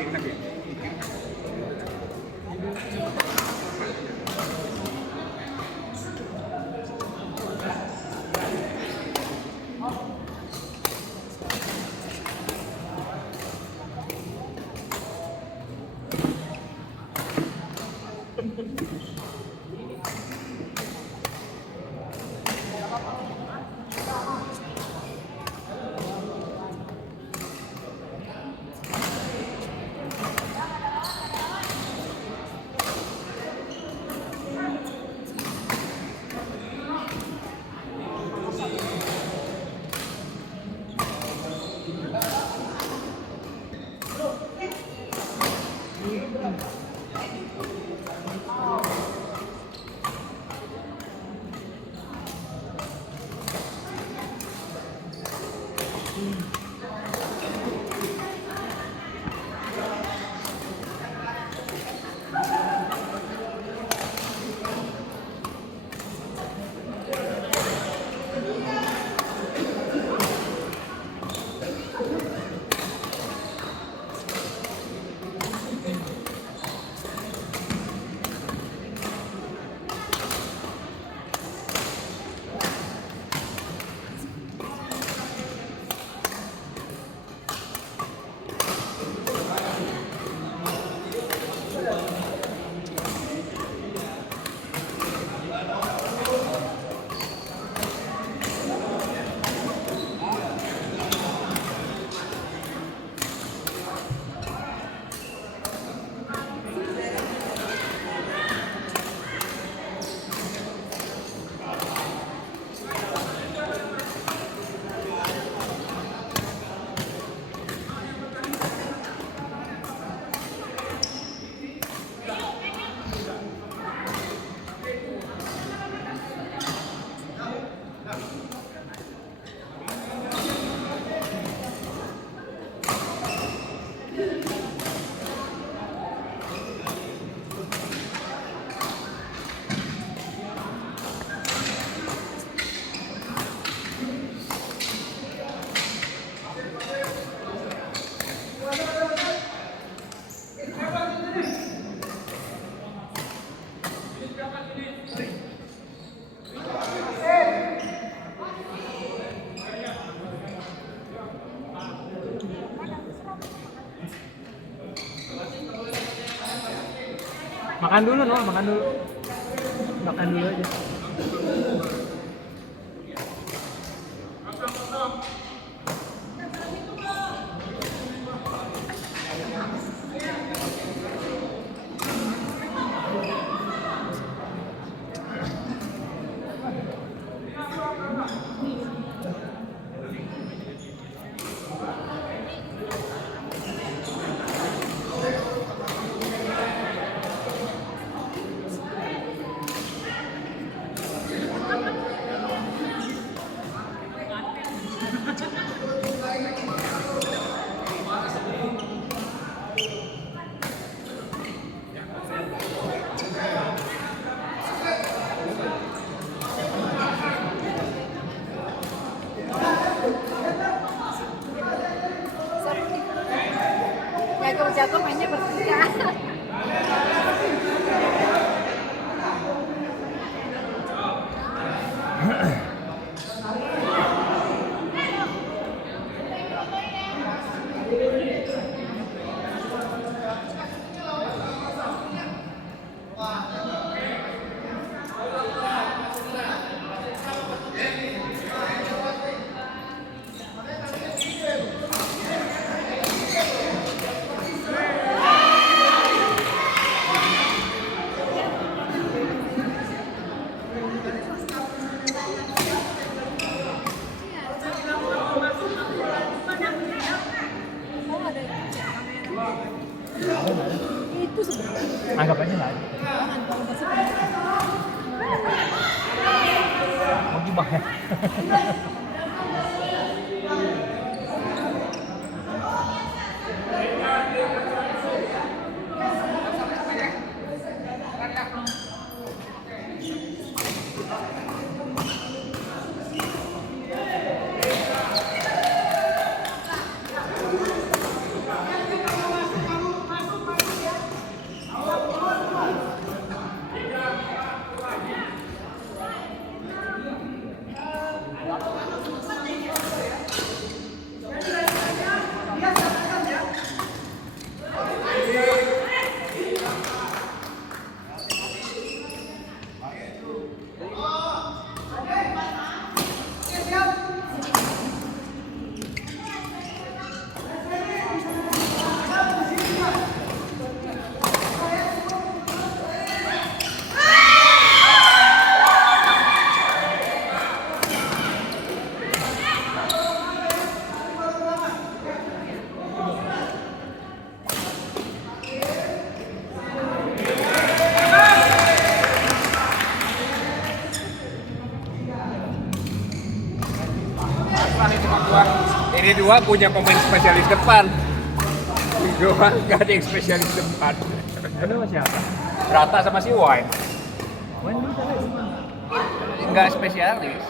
enak ya. Makan dulu, no, makan dulu. Makan dulu aja. Jago-jago mainnya bertiga. lah ini mah gua. Ini dua punya pemain spesialis depan. Gua nggak ada yang spesialis depan. Lu sama siapa? Rata sama si Wine. Wan lu sana di mana? Nggak spesialis.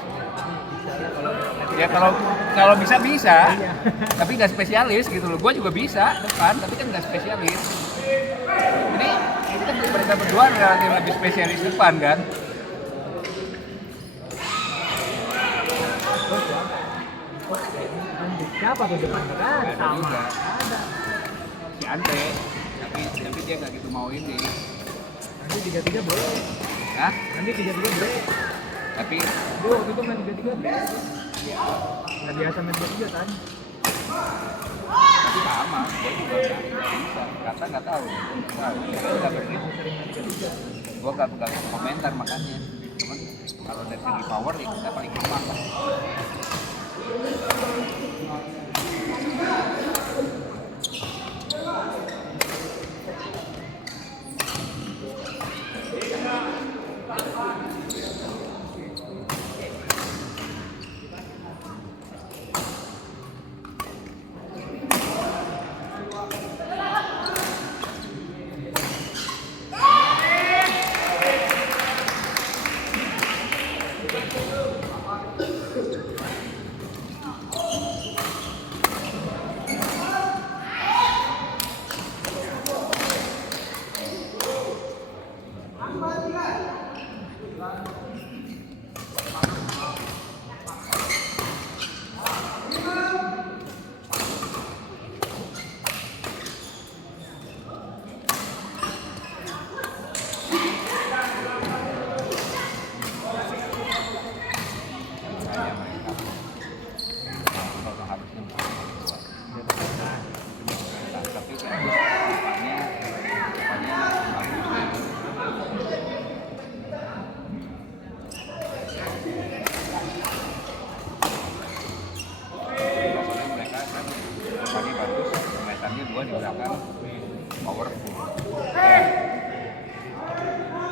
Ya kalau bisa, Iya. tapi nggak spesialis gitu loh. Gua juga bisa depan, tapi kan nggak spesialis. Ini kan mereka berdua relatif lebih spesialis depan kan. Siapa tuh depan? Nggak ada, sama. juga. Ada. Si Andre, tapi dia nggak gitu mau ini. Nanti 3-3 boleh. Hah? Nanti 3-3 boleh. Tapi Gue waktu itu main 3-3 boleh. Nggak biasa main 3-3 kan? sama, gue juga nggak bisa. Kata nggak tahu. Gue nggak begitu. Sering main 3-3. Gue nggak komentar makanya. Cuman kalau dari segi power ya kita paling lemah lah.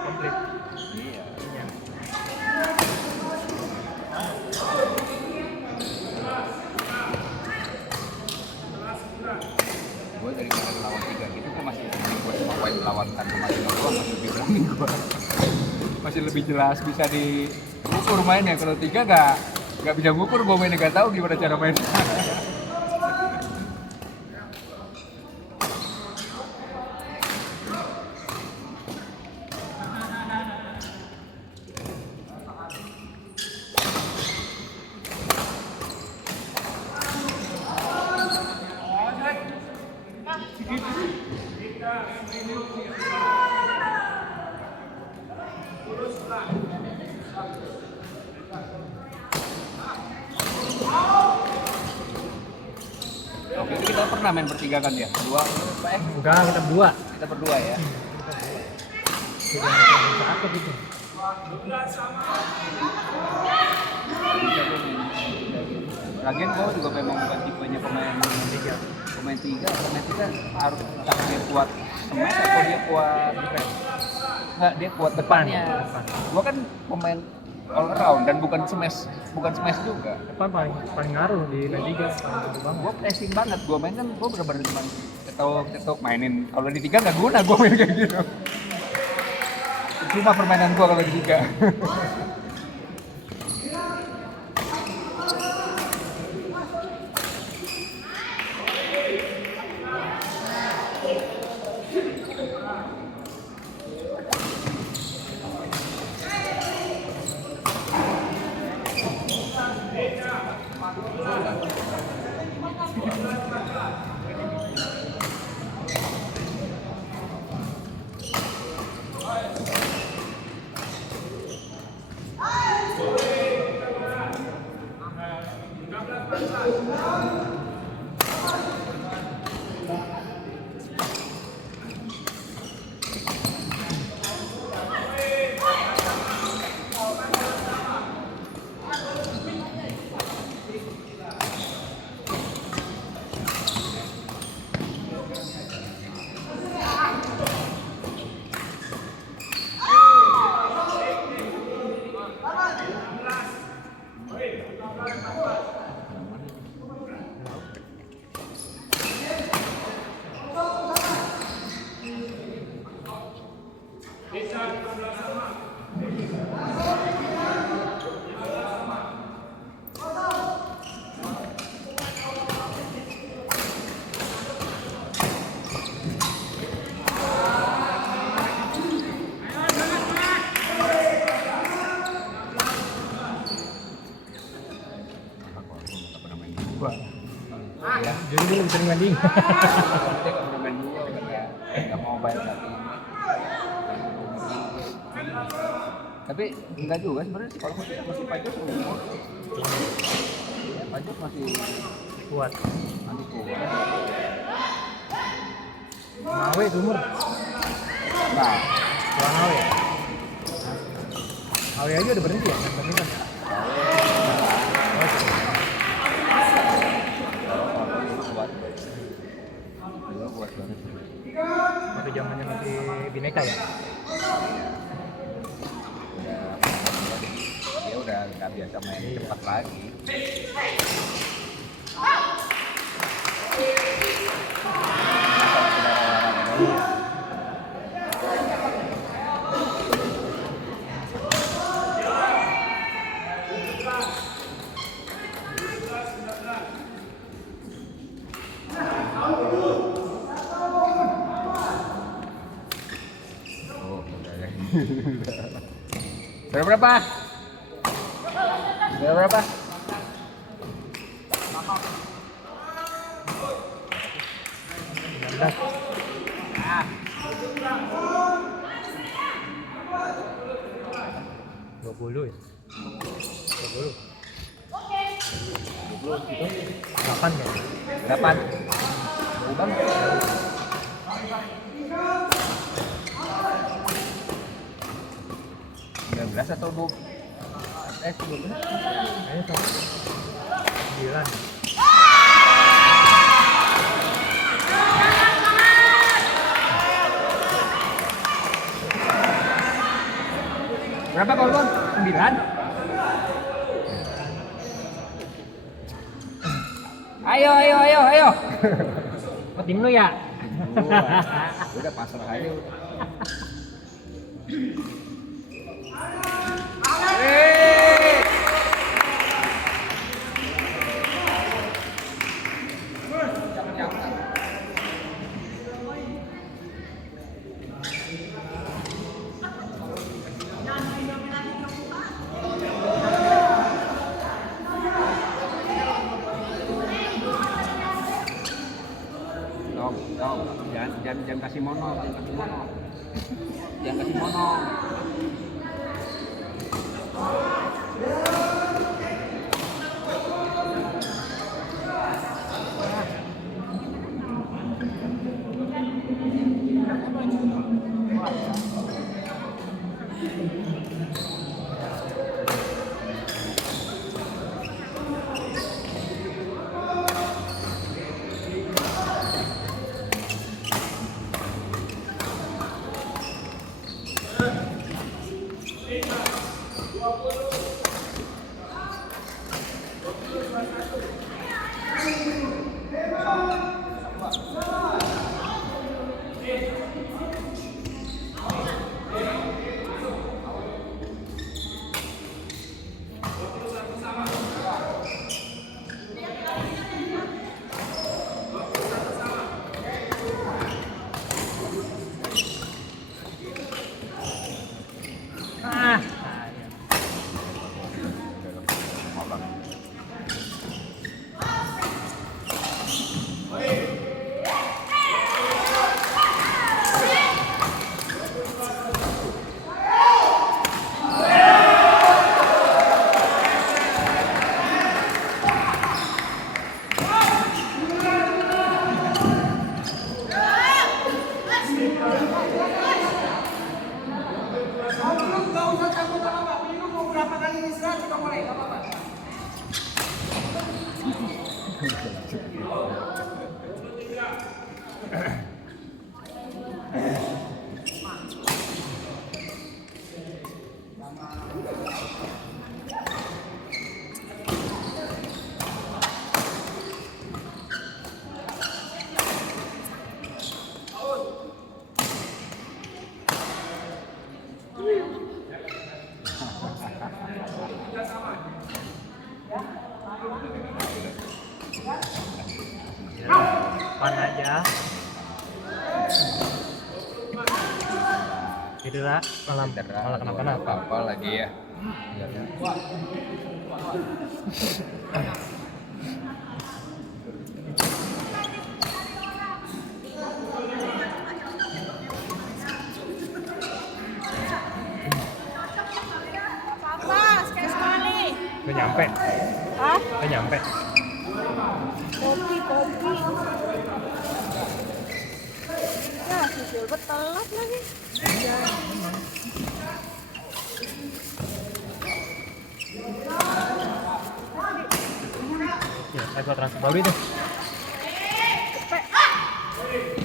Komplit. Iya. Gue dari lawan 3 gitu gue masih gue sama White lawan tanpa masih gue masih lebih berani gue. Masih lebih jelas bisa diukur mainnya. Kalau 3 nggak bisa ngukur gue mainnya, nggak tahu gimana cara main. Oke, itu kita pernah main bertiga kan ya? Dua, Enggak, kita berdua. kita berdua ya. Tidak bisa apa gitu. Lagian gue juga memang bukan tipenya pemain tiga. Pemain tiga harus entah dia kuat smash atau dia kuat defense. Enggak, dia kuat depannya. Gue kan pemain all around dan bukan smash juga. Depan paling ngaruh di La Liga, paling ngaruh banget. Gue pressing banget, gue main kan gue bener-bener cuma ketok mainin. Kalau di tiga nggak guna gue main kayak gitu. Cuma permainan gue kalau di tiga. Wah, Ya, jadi dulu bisa dibanding. dia kan udah main dua kan ya, nggak mau bayar lagi. Tapi enggak juga sebenarnya sih kalau masih pajak umur. Ya, pajak masih Kuat. kuat. Mawe umur. Nah, Tuan Awe. Awe aja udah berhenti ya, kan berhenti kan? kuat. Dulu kuat banget. Waktu zamannya masih Bineka ya. Dia udah nggak biasa main cepat lagi. Oh, udah ya. Berapa? Berapa? 19. Dua puluh ya. 20. 8 ya. 8. Bukan. 19 atau 20? 12. Kayaknya sama. 9. Berapa Kolbon? 9? Ayo. Oh, tim lu ya? Udah pasrah aja udah. Dong, jangan kasih mono. Jangan kasih mono. Pan aja. Cedera malah kenapa-napa. Apa lagi ya? Kopi. Ya, si Gilbert telat lagi. Ya, saya gua transfer baru itu.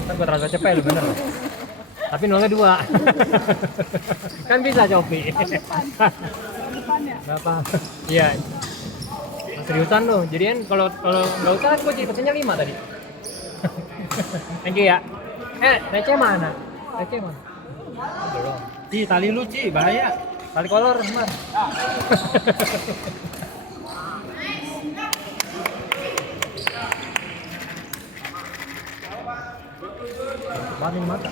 Ntar gua transfer cepet lu bener. Tapi nolnya 2. Kan bisa Shopee. Depan ya. Berapa? Iya. Seriusan lu. Jadian kalau nggak usah gua jadi pesennya 5 tadi. Thank you ya. Receh mana? Receh mana? Belum. Ci, tali lu Ci, bahaya. Tali kolor, Mas. Bantu mata.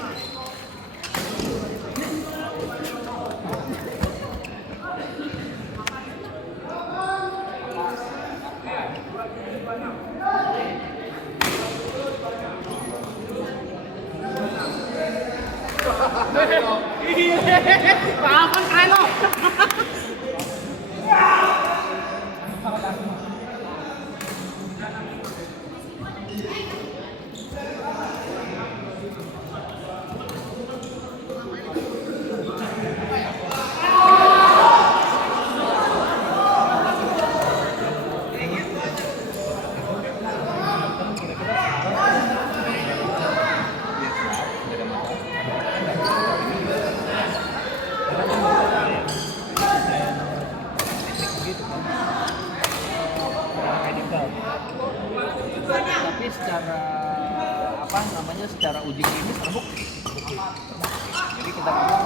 Tapi secara apa namanya, secara uji klinis terbukti. Jadi kita ngomong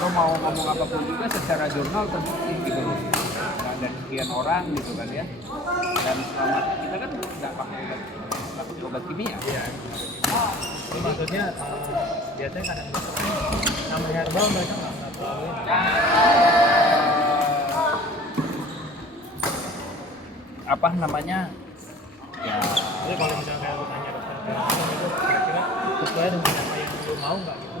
lo mau ngomong apapun juga secara jurnal terbukti gitu loh. Nah, dari sekian orang gitu kan ya. Dan selama kita kan nggak pakai obat kimia. Iya. Jadi maksudnya biasanya kadang-kadang sama herbal mereka nggak terlalu Apa namanya, ya jadi kalau misalnya kayak lu tanya dokter itu kira-kira sesuai dengan apa yang lu mau nggak gitu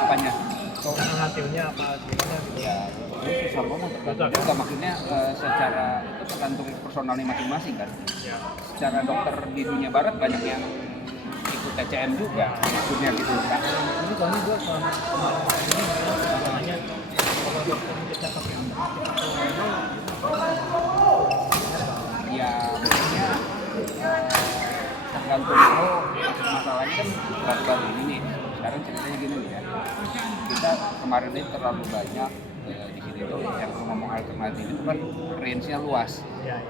apanya dengan hasilnya apa gimana gitu ya itu susah ngomong tergantung juga, maksudnya secara itu tergantung personalnya masing-masing kan. Secara dokter di dunia barat banyak yang ikut TCM juga maksudnya gitu kan. ini soalnya gue selama ini namanya kalau dokter kita pakai Ya maksudnya tergantung lo, masalahnya kan baru-baru ini nih. Sekarang ceritanya gini nih ya, kita kemarin ini terlalu banyak di sini tuh yang ngomong alternatif itu kan range-nya luas.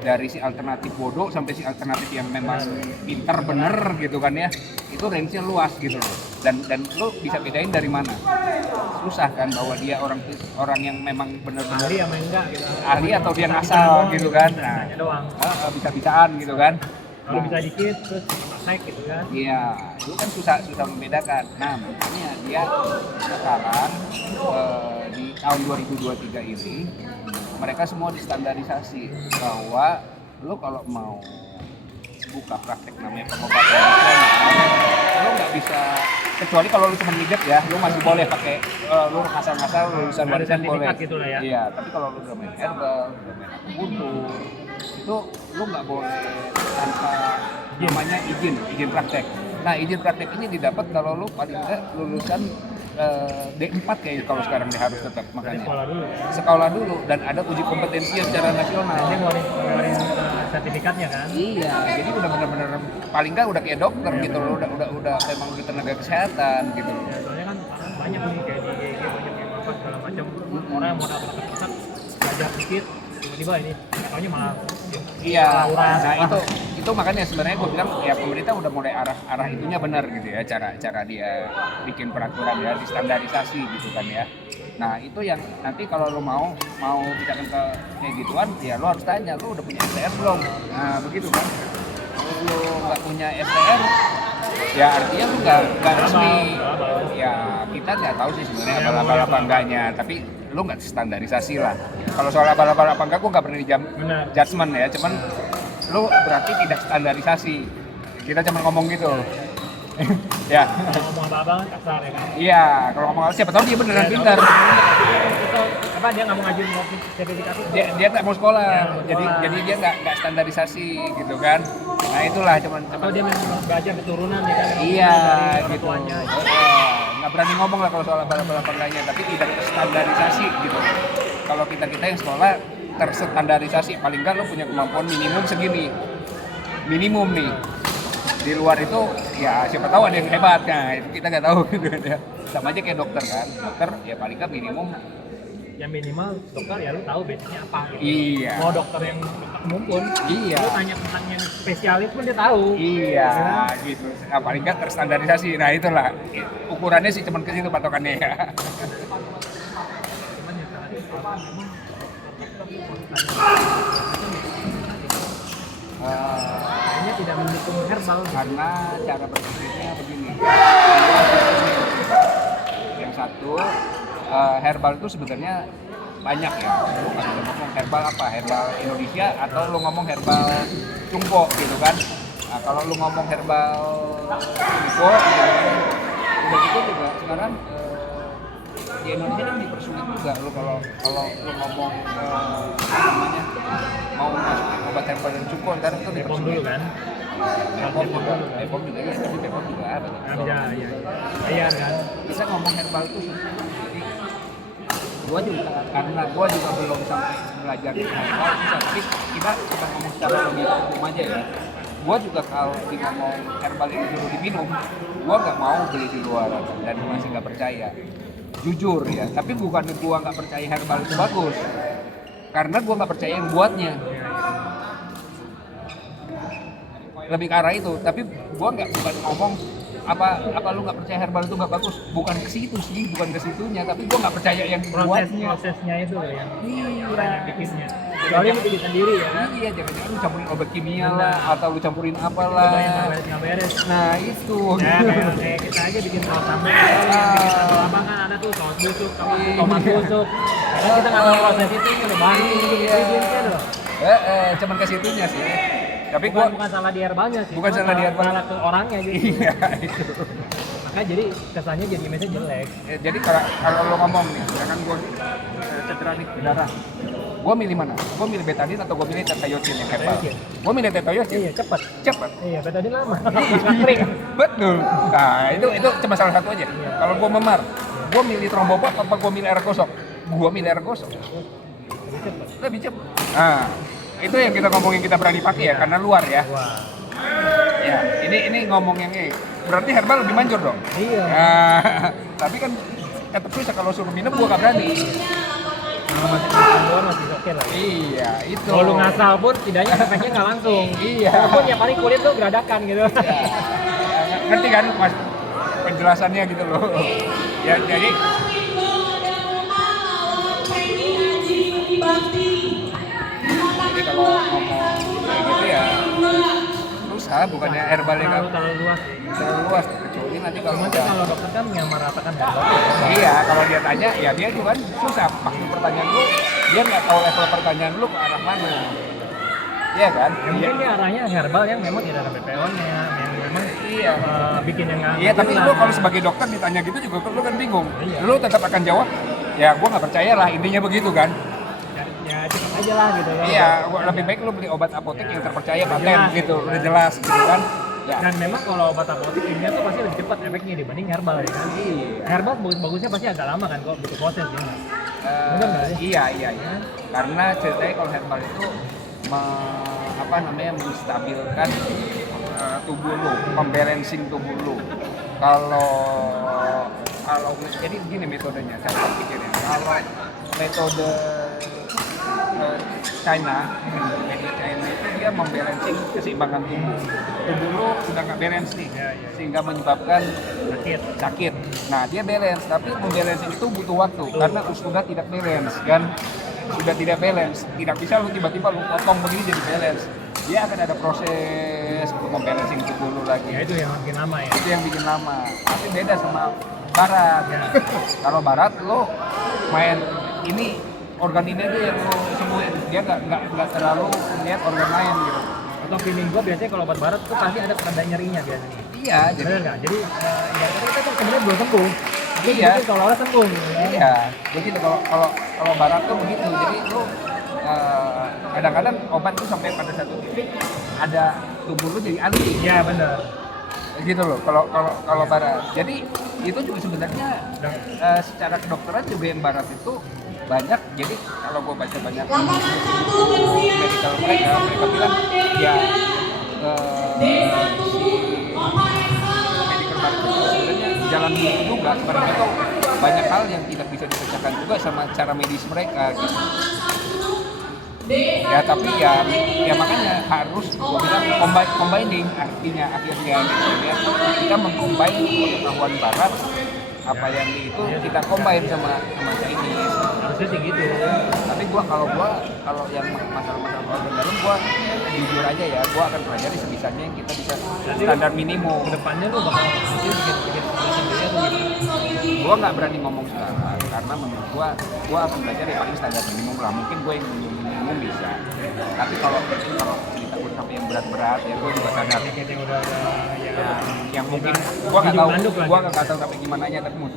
Dari si alternatif bodoh sampai si alternatif yang memang pinter bener gitu kan ya, itu range-nya luas gitu loh. Dan lo bisa bedain dari mana? Susah kan, bahwa dia orang yang memang bener-bener ahli sama enggak gitu ahli atau dia ngasal gitu kan. Nah, hanya doang bisa-bisaan gitu kan. kalau bisa dikit terus naik gitu kan. Iya, itu kan susah membedakan. Nah, makanya dia sekarang di tahun 2023 ini mereka semua distandarisasi bahwa lo kalau mau buka praktek namanya pengobatan nasional, lo nggak bisa, kecuali kalau lo cuma ngidet ya, lo masih boleh pakai lo ngasal-ngasal lulusan warisan boleh. Gitu lah ya. Iya, tapi kalau lo udah main herbal, udah main akupuntur, itu lo nggak boleh tanpa namanya izin praktek. Nah, izin praktek ini didapat kalau lo paling nggak lulusan D4 kayaknya kalau sekarang dia harus tetap, makanya sekolah dulu dan ada uji kompetensi secara nasional. Ini ngeluarin sertifikatnya kan. Iya, jadi udah benar-benar paling nggak udah kayak dokter gitu loh, udah emang di tenaga kesehatan gitu loh. Ya, soalnya kan banyak nih kayak di IG banyak yang apa segala macam orang yang mau dapat sertifikat belajar dikit tiba-tiba ini katanya malah Iya, uras, nah itu makanya sebenarnya gue bilang ya pemerintah udah mulai arah itunya benar gitu ya, cara dia bikin peraturan ya, distandarisasi gitu kan ya. Nah itu yang nanti kalau lo mau misalkan ke kayak gituan ya lo harus tanya lo udah punya STR belum. Nah begitu kan. Kalau lo nggak punya STR ya artinya lo nggak resmi. Ya kita nggak tahu sih sebenarnya abal-abal apa enggaknya, tapi lo nggak standarisasi lah. Kalau soal abal-abal apa enggak gue nggak pernah judgement ya, cuman lo berarti tidak standarisasi. Kita cuma ngomong gitu. Ya. Kalau ngomong apa-apa kan kasar ya kan. Iya, kalau ngomong siapa tahu dia beneran pintar. Itu apa apa dia nggak mau ngajuin sertifikasi? Dia nggak mau sekolah, jadi dia nggak standarisasi gitu kan. Nah itulah cuman Atau dia memang belajar keturunan ya kan? iya Dari orang gitu. tuanya. Nggak berani ngomong lah kalau soal balapan lainnya, tapi tidak terstandarisasi gitu. Kalau kita yang sekolah terstandarisasi, paling nggak lo punya kemampuan minimum segini, minimum nih. Di luar itu ya siapa tahu ada yang hebat, nah itu kita nggak tahu gitu kan ya. Sama aja kayak dokter kan, dokter ya paling nggak minimum. Yang minimal dokter ya lu tahu basicnya apa gitu. Iya. Mau dokter yang dokter umum pun, Iya. lu tanya tentang yang spesialis pun dia tahu. Iya, gitu. Nah, paling nggak terstandarisasi. Nah itulah ukurannya sih cuman ke situ patokannya ya. Cuman ya tadi kayaknya tidak mendukung herbal gitu. Karena cara berpikirnya begini. Yang satu, herbal itu sebenarnya banyak ya. Lu kan ngomong herbal apa? Herbal Indonesia atau lu ngomong herbal Cungpo gitu kan? Nah, kalau lu ngomong herbal Cungpo, gitu kan, udah gitu juga sekarang di Indonesia kan dipersulit juga lu kalau lu ngomong apa namanya mau masukin obat herbal dan Cungpo sekarang itu Bepom dipersulit. dulu kan. Bepom juga ya, tapi Bepom juga ada. Nah, bisa ya. Bayar kan. Kita ngomong herbal itu susah. Jadi gua juga karena gua juga belum sampai belajar herbal susah. Tapi kita ngomong secara lebih umum aja ya. Gua juga kalau di ngomong herbal itu dulu diminum, gua nggak mau beli di luar dan masih nggak percaya. Jujur ya. Tapi bukan gua nggak percaya herbal itu bagus. Karena gua nggak percaya yang buatnya. Lebih ke arah itu, tapi gua bukan ngomong apa lu nggak percaya herbal itu nggak bagus, bukan ke situ sih, bukan ke situnya, tapi gua nggak percaya yang buatnya. Prosesnya itu loh yang Iya. orang yang bikinnya. Soalnya lu bikin sendiri ya kan. Iya, jangan-jangan lu campurin obat kimia lah, atau lu campurin Itu apalah. banyak nggak beres. Nah itu. Ya kayak kita aja bikin saus sambal, bikin sambal apa kan ada tuh saus busuk, tomat busuk. Kan kita nggak tahu proses itu udah bahan ingredientsnya loh. Cuman ke situnya sih. Tapi Bukan salah di herbalnya sih. Bukan salah di herbal. Salah ke orangnya gitu. Iya itu. Makanya jadi kesannya jadi image jelek. Jadi kalau lo ngomong nih, misalkan gua cedera nih ke darah, gua milih mana? Gua milih betadine atau gua milih tetayocin yang herbal? Tetayocin. Gua milih tetayocin. Iya cepet. Cepet. Iya betadine lama. Kering. Betul. Nah itu cuma salah satu aja. Kalau gua memar, gua milih trombopat apa gua milih air gosok? Gua milih air gosok. Lebih cepet. Lebih cepet. Nah itu yang kita ngomongin kita berani pakai ya, karena luar ya. Wah. Ya ini ngomong yang ini. Berarti herbal lebih manjur dong. Iya. Nah, tapi kan tetap susah kalau suruh minum gua gak berani. Kalau masih makan doang masih oke lah. Iya, itu. Kalau lu ngasal pun tidaknya efeknya nggak langsung. Iya. Walaupun ya paling kulit tuh geradakan gitu. Ya. Ngerti kan Mas penjelasannya gitu loh. Ya jadi kalau ngomong kayak gitu ya susah, bukannya herbal yang Terlalu luas. terlalu luas, kecuali nanti kalau Cuma udah kalau dokter kan menyamaratakan herbal. iya, kalau dia tanya ya dia juga kan susah waktu pertanyaan lu, dia nggak tahu level pertanyaan lu ke arah mana. Iya kan? Ya, mungkin dia arahnya herbal yang memang tidak ada BPO-nya, yang memang Iya. bikin yang nggak. Iya, tapi jelas. lu kalau sebagai dokter ditanya gitu juga lu kan bingung. Iya. Lu tetap akan jawab, ya gua nggak percaya lah, intinya begitu kan. ya cepet aja lah gitu kan. Iya, lebih baik lu beli obat apotek yang terpercaya paten Jelas. gitu, udah jelas gitu kan. Ya. Dan memang kalau obat apotek kimia tuh pasti lebih cepat efeknya dibanding herbal ya kan. Iya. Herbal bagusnya pasti agak lama kan kalau butuh proses ya. Bener nggak sih? Iya. Karena ceritanya kalau herbal itu menstabilkan tubuh lu, membalancing tubuh lu. Kalau jadi begini metodenya, cara pikirnya. Kalau metode China itu dia membalancing keseimbangan tubuh. Tubuh lu udah nggak balance nih, sehingga menyebabkan sakit. Nah dia balance, tapi membalancing itu butuh waktu karena sudah tidak balance kan. Sudah tidak balance, tidak bisa lu tiba-tiba lu potong begini jadi balance. Dia akan ada proses untuk membalancing tubuh lu lagi. Ya itu yang makin lama ya. Itu yang bikin lama. Tapi beda sama barat. Ya. Kalau barat lo main ini organ ini aja yang lo sembuhin, dia nggak terlalu lihat organ lain gitu. Atau feeling gua biasanya kalau obat barat tuh pasti ada pereda nyerinya biasanya. Iya, jadi Bener nggak? Jadi ya kita kan sebenarnya belum sembuh. Tapi Iya. mungkin kalau sembuh. Gitu, ya. iya. Begitu kalau kalau barat tuh begitu. Jadi lu kadang-kadang obat tuh sampai pada satu titik ada tubuh lu jadi anti. Iya benar. Gitu loh kalau barat. Jadi itu juga sebenarnya secara kedokteran juga yang barat itu banyak. Jadi kalau gue baca banyak medical mereka bilang ya si medical barat itu sebenarnya jalan buntu juga. Sebenarnya itu banyak hal yang tidak bisa dipecahkan juga sama cara medis mereka gitu. Ya tapi ya makanya harus gue bilang combining artinya akhirnya gitu ya, kita mengcombine pengetahuan barat apa yang itu kita combine sama Chinese. Harusnya sih gitu. Tapi kalau yang masalah-masalah organ dalam gua jujur aja ya, gua akan pelajari sebisanya yang kita bisa standar minimum. Kedepannya lu bakal bikin sendiri atau gimana? Gua nggak berani ngomong sekarang karena menurut gua akan belajar yang paling standar minimum lah. Mungkin gua yang minimum bisa. Tapi kalau cerita gua sampai yang berat-berat ya gua juga sadar. Yang udah Yang mungkin gua nggak tahu sampai gimana nya, tapi